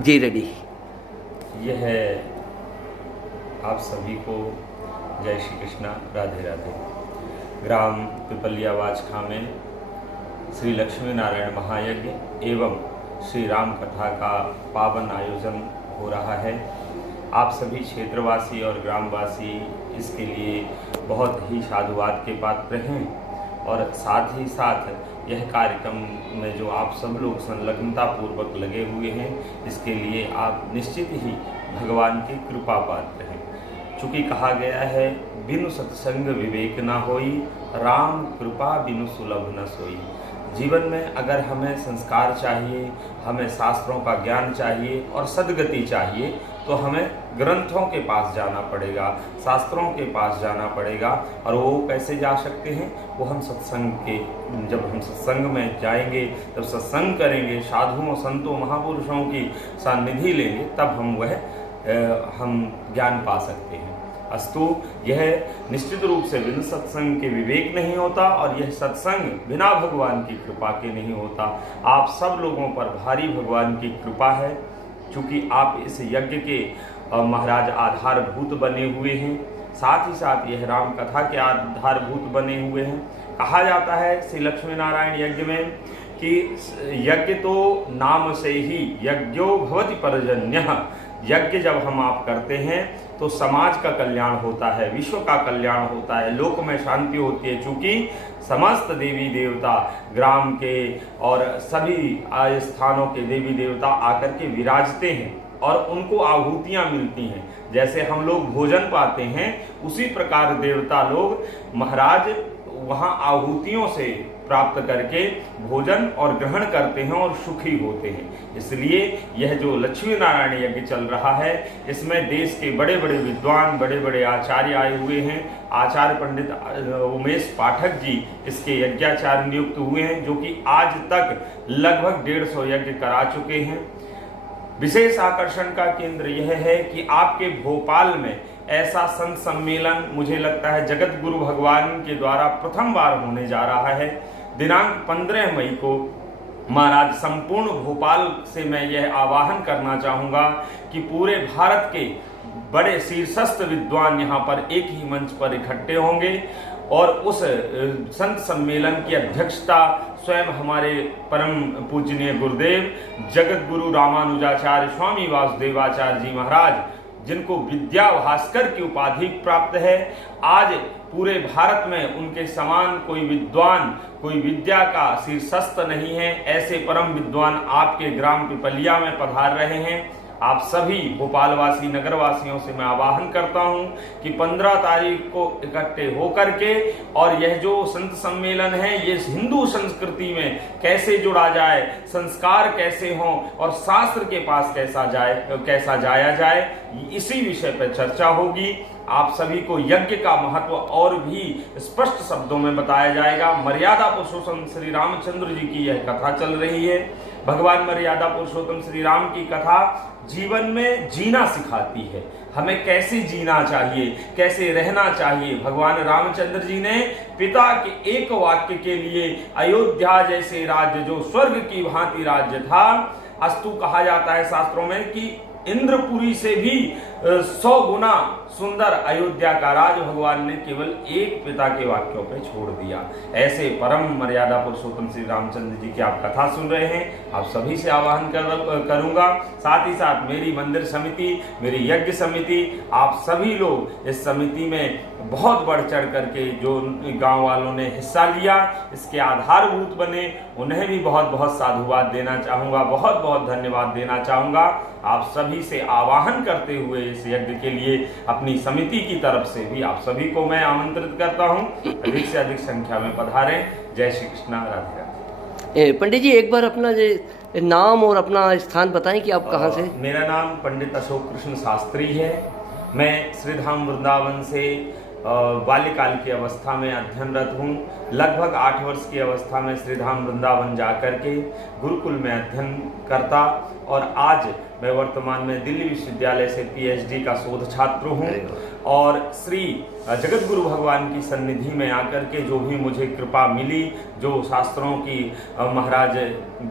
जी ready. यह आप सभी को जय श्री कृष्णा, राधे राधे। ग्राम पिपलियावाज खां में श्री लक्ष्मी नारायण महायज्ञ एवं श्री राम कथा का पावन आयोजन हो रहा है। आप सभी क्षेत्रवासी और ग्रामवासी इसके लिए बहुत ही साधुवाद के पात्र हैं और साथ ही साथ यह कार्यक्रम में जो आप सब लोग संलग्नता पूर्वक लगे हुए हैं, इसके लिए आप निश्चित ही भगवान की कृपा पात्र हैं। चूँकि कहा गया है, बिनु सत्संग विवेक न होई, राम कृपा बिनु सुलभ न सोई। जीवन में अगर हमें संस्कार चाहिए, हमें शास्त्रों का ज्ञान चाहिए और सद्गति चाहिए, तो हमें ग्रंथों के पास जाना पड़ेगा, शास्त्रों के पास जाना पड़ेगा। और वो कैसे जा सकते हैं? वो हम सत्संग के, जब हम सत्संग में जाएंगे, जब सत्संग करेंगे, साधुओं संतों महापुरुषों की सानिधि लेंगे, तब हम ज्ञान पा सकते हैं। अस्तु, यह निश्चित रूप से बिना सत्संग के विवेक नहीं होता और यह सत्संग बिना भगवान की कृपा के नहीं होता। आप सब लोगों पर भारी भगवान की कृपा है, चूँकि आप इस यज्ञ के महाराज आधारभूत बने हुए हैं, साथ ही साथ यह राम कथा के आधारभूत बने हुए हैं। कहा जाता है श्री लक्ष्मी नारायण यज्ञ में कि यज्ञ तो नाम से ही यज्ञो भवति परजन्यः। यज्ञ जब हम आप करते हैं तो समाज का कल्याण होता है, विश्व का कल्याण होता है, लोक में शांति होती है। चूँकि समस्त देवी देवता ग्राम के और सभी स्थानों के देवी देवता आकर के विराजते हैं और उनको आहुतियाँ मिलती हैं। जैसे हम लोग भोजन पाते हैं, उसी प्रकार देवता लोग महाराज वहाँ आहुतियों से प्राप्त करके भोजन और ग्रहण करते हैं और सुखी होते हैं। इसलिए यह जो लक्ष्मी नारायण यज्ञ चल रहा है, इसमें देश के बड़े बड़े विद्वान, बड़े बड़े आचार्य आए हुए हैं। आचार्य पंडित उमेश पाठक जी इसके यज्ञाचार्य नियुक्त हुए हैं, जो कि आज तक लगभग 150 यज्ञ करा चुके हैं। विशेष आकर्षण का केंद्र यह है कि आपके भोपाल में ऐसा संत सम्मेलन मुझे लगता है जगत गुरु भगवान के द्वारा प्रथम बार होने जा रहा है। दिनांक 15 मई को महाराज संपूर्ण भोपाल से मैं यह आह्वान करना चाहूँगा कि पूरे भारत के बड़े शीर्षस्थ विद्वान यहाँ पर एक ही मंच पर इकट्ठे होंगे और उस संत सम्मेलन की अध्यक्षता स्वयं हमारे परम पूजनीय गुरुदेव जगत गुरु रामानुजाचार्य स्वामी वासुदेवाचार्य जी महाराज, जिनको विद्या भास्कर की उपाधि प्राप्त है, आज पूरे भारत में उनके समान कोई विद्वान, कोई विद्या का शीर्षस्थ नहीं है। ऐसे परम विद्वान आपके ग्राम पिपलिया में पधार रहे हैं। आप सभी भोपालवासी नगरवासियों से मैं आह्वान करता हूं कि 15 तारीख को इकट्ठे होकर के, और यह जो संत सम्मेलन है, ये हिंदू संस्कृति में कैसे जुड़ा जाए, संस्कार कैसे हों और शास्त्र के पास कैसा जाया जाए, इसी विषय पर चर्चा होगी। आप सभी को यज्ञ का महत्व और भी स्पष्ट शब्दों में बताया जाएगा। मर्यादा पुरुषोत्तम श्री रामचंद्र जी की यह कथा चल रही है। भगवान मर्यादा पुरुषोत्तम श्री राम की कथा जीवन में जीना सिखाती है, हमें कैसे जीना चाहिए, कैसे रहना चाहिए। भगवान रामचंद्र जी ने पिता के एक वाक्य के लिए अयोध्या जैसे राज्य, जो स्वर्ग की भांति राज्य था, अस्तु कहा जाता है शास्त्रों में कि इंद्रपुरी से भी 100 गुना सुंदर अयोध्या का राज भगवान ने केवल एक पिता के वाक्यों पे छोड़ दिया। ऐसे परम मर्यादा पुरुषोत्तम श्री रामचंद्र जी की आप कथा सुन रहे हैं। आप सभी से आह्वान करूंगा, साथ ही साथ मेरी मंदिर समिति, मेरी यज्ञ समिति, आप सभी लोग इस समिति में बहुत बढ़ चढ़ करके जो गांव वालों ने हिस्सा लिया, इसके आधारभूत बने, उन्हें भी बहुत बहुत साधुवाद देना चाहूँगा, बहुत बहुत धन्यवाद देना चाहूँगा। आप सभी से आह्वान करते हुए इस यज्ञ के लिए अपनी समिति की तरफ से भी आप सभी को मैं आमंत्रित करता हूं, अधिक से अधिक संख्या में पधारें। जय श्री कृष्णा, राधे राधे। पंडित जी, एक बार अपना नाम और अपना स्थान बताएं कि आप कहाँ से? मेरा नाम पंडित अशोक कृष्ण शास्त्री है। मैं श्रीधाम वृंदावन से बाल्यकाल की अवस्था में अध्ययनरत हूँ। लगभग 8 वर्ष की अवस्था में श्रीधाम वृंदावन जाकर के गुरुकुल में अध्ययन करता और आज मैं वर्तमान में दिल्ली विश्वविद्यालय से पीएचडी का शोध छात्र हूँ और श्री जगत गुरु भगवान की सन्निधि में आकर के जो भी मुझे कृपा मिली, जो शास्त्रों की महाराज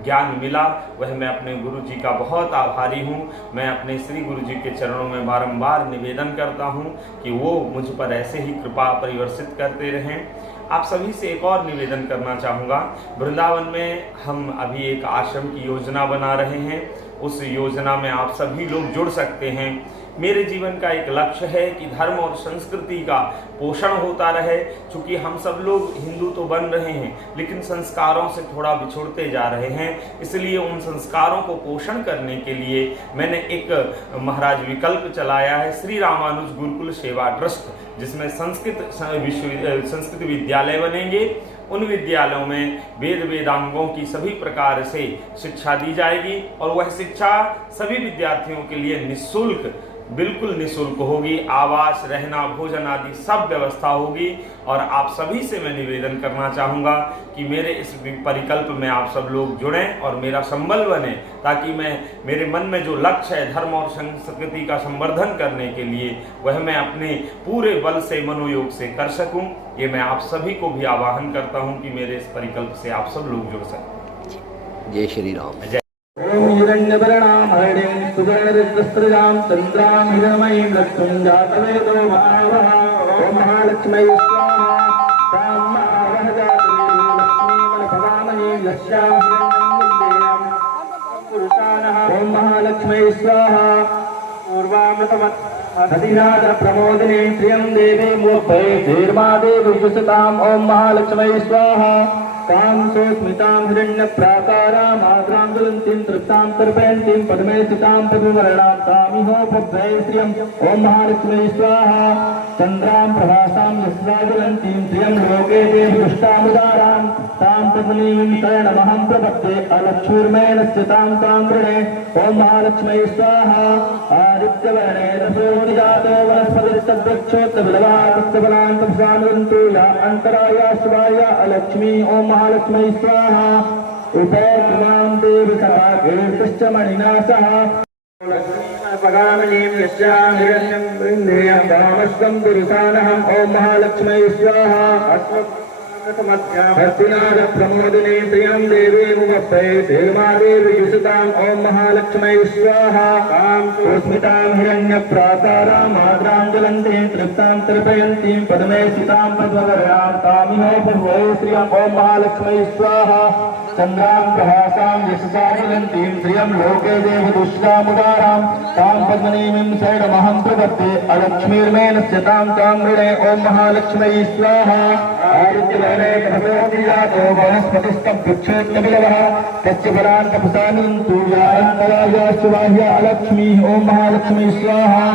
ज्ञान मिला, वह मैं अपने गुरु जी का बहुत आभारी हूँ। मैं अपने श्री गुरु जी के चरणों में बारंबार निवेदन करता हूँ कि वो मुझ पर ऐसे ही कृपा परिवर्षित करते रहें। आप सभी से एक और निवेदन करना चाहूँगा। वृंदावन में हम अभी एक आश्रम की योजना बना रहे हैं, उस योजना में आप सभी लोग जुड़ सकते हैं। मेरे जीवन का एक लक्ष्य है कि धर्म और संस्कृति का पोषण होता रहे। चूँकि हम सब लोग हिंदू तो बन रहे हैं लेकिन संस्कारों से थोड़ा बिछुड़ते जा रहे हैं, इसलिए उन संस्कारों को पोषण करने के लिए मैंने एक महाराज विकल्प चलाया है, श्री रामानुज गुरुकुल सेवा ट्रस्ट, जिसमें संस्कृत विद्यालय बनेंगे। उन विद्यालयों में वेद वेदांगों की सभी प्रकार से शिक्षा दी जाएगी और वह शिक्षा सभी विद्यार्थियों के लिए निःशुल्क, बिल्कुल निःशुल्क होगी। आवास, रहना, भोजन आदि सब व्यवस्था होगी। और आप सभी से मैं निवेदन करना चाहूँगा कि मेरे इस परिकल्प में आप सब लोग जुड़ें और मेरा संबल बने, ताकि मेरे मन में जो लक्ष्य है धर्म और संस्कृति का संवर्धन करने के लिए, वह मैं अपने पूरे बल से, मनोयोग से कर सकूं। ये मैं आप सभी को भी आह्वान करता हूं कि मेरे इस परिकल्प से आप सब लोग जुड़ सकें। जय श्री राम। जय। ओम हिरण्यवर्णां हरिणीं सुवर्णरत्नस्रजां चन्द्रां हिरण्मयीं लक्ष्मीं जातवेदो महावः। ओम महालक्ष्मी स्वाहा। तां महावः जातवेदो लक्ष्मीमनपदामहीं यस्यां हिरण्यं पुरुषानः। ओम महालक्ष्मी स्वाहा। पूर्वामृतवत् अधिनाद प्रमोदिनीं श्रियं देवी मूर्धये धीर्मादेवी विसताम्। ओम महालक्ष्मी स्वाहा। तां सुस्मितां हिरण्यप्राकाराम् आद्रां ज्वलन्तीं तृप्तां तर्पयन्तीं पद्मे स्थितां पद्मवर्णां तामिहोपभ्रये श्रियम्। ओम महालक्ष्मी स्वाहा। चन्द्रां प्रभासां यस्या ज्वलन्तीं श्रियं लोके देवी दुष्टामुदारां तां पद्मनीं शरणमहं प्रपद्ये अलक्ष्मीर्मेणस्य तां ताम्रणे। ओम महालक्ष्मी स्वाहा। आदित्यवर्णे दशोऽधिजातो वनस्पतिस्तद्वृक्षोत्तविलवातस्य फलान्तपसानुरन्तु या अन्तराया शिवाय अलक्ष्मी। ओम महालक्ष्मी स्वाहा। उपैकुमां देवी सखा कीर्तिश्च मणिना सह। पगामनीं यस्यां हिरण्यं वृन्देयं वामस्वं पुरुषानहम्। ओम महालक्ष्मी स्वाहा। हस्तिनाद प्रमोदिनी प्रियं देवीमुपये धीर्मादेवी विसताम्। ओम महालक्ष्मी स्वाहा। तां सुस्मितां हिरण्यप्राकाराम् आद्रां ज्वलन्तीं तृप्तां तर्पयन्तीं पद्मे स्थितां पद्मवर्णां तामिहोपभ्रये श्रियम्। ओम महालक्ष्मी स्वाहा। चन्द्रां प्रभासां यशसा ज्वलन्तीं श्रियं लोके देवी दुष्टामुदारां तां पद्मनीं शरणमहं प्रपद्ये अलक्ष्मीर्मेणस्य तां ताम्रणे। ओम महालक्ष्मी स्वाहा। आदित्यवर्णे दशोऽधिजातो वनस्पतिस्तद्वृक्षोत्तविलवः तस्य फलान्तपसानुरन्तु या अन्तराया शिवाय अलक्ष्मी। ओम महालक्ष्मी स्वाहा।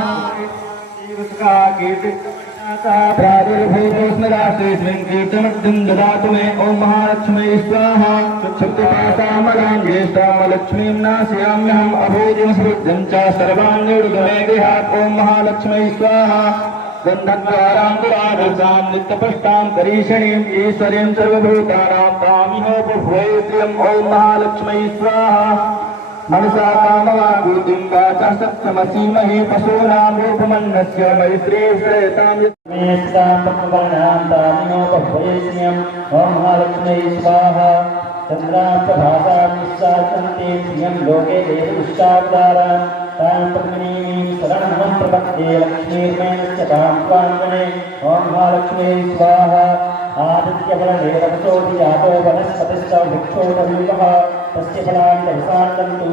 प्रादुर्भूतोऽस्मदास्तेऽस्मिन् कीर्तमर्थिं ददातु मे। ओम महालक्ष्मी स्वाहा। शक्तिपातामलां ज्येष्ठां लक्ष्मीं नाशयाम्यहम् अभूतिमसृद्धं च सर्वाण्युर्गमे गृहात्। ओम महालक्ष्मी स्वाहा। गन्धद्वाराङ्कुरारसां नित्यपुष्टां करीषणीं ईश्वरीं सर्वभूतानां तामिहोपभ्रये श्रियम्। ओम महालक्ष्मी स्वाहा। मनसा कामवागुतिं वाचा सत्यमसीमहि पशूनां रूपमन्नस्य मैत्रीं श्रेयतां यस्तां पद्मवर्णां तामिहोपभ्रये श्रियम्। ओम महालक्ष्मी स्वाहा। चन्द्रां प्रभासां यस्यां ज्वलन्तीं श्रियं लोके देवी दुष्टामुदारां तां पद्मनीं शरणमहं प्रपद्ये लक्ष्मीर्मेणस्य तां ताम्रणे। ओम महालक्ष्मी स्वाहा। आदित्यवर्णे दशोऽधिजातो वनस्पतिश्च वृक्षोत्तविलवः तस्य फलान्तपसानुरन्तु